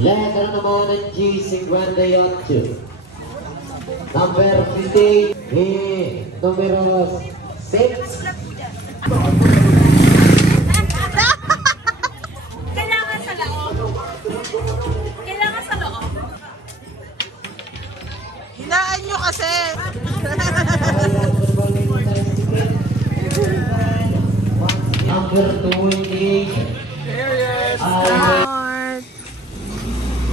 Letra naman ng G58. Number 50, numero 6. Kailangan sa loob. Kailangan sa loob. Hinaan nyo kasi. Number 28. Serious. Start.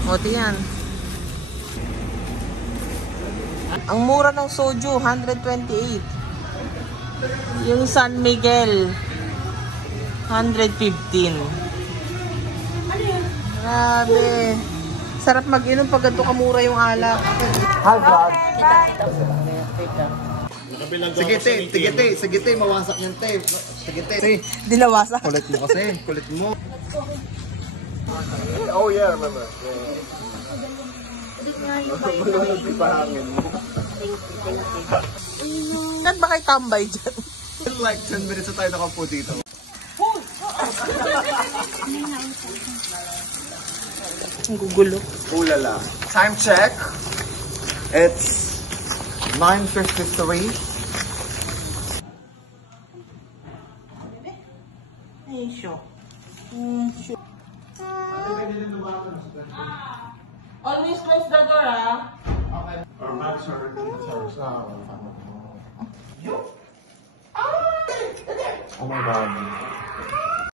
Buti yan. Ang mura ng soju, 128. Yung San Miguel, 115. Grabe. Sarap mag-inom pag ganito kamura yung alak. Hi, vlog. Sige, te, mawasak yan, te. Sige, te. Dinawasa. Kulit mo kasi, kulit mo. Oh yeah, remember. Malunod yung pahangin mo. Saan ba kayo tambay dyan? Like 10 minutes na tayo nakapo dito. Ang gugulo. Ulala. Time check. It's 9:53. Always close the door, ah. Our bags are Oh my God.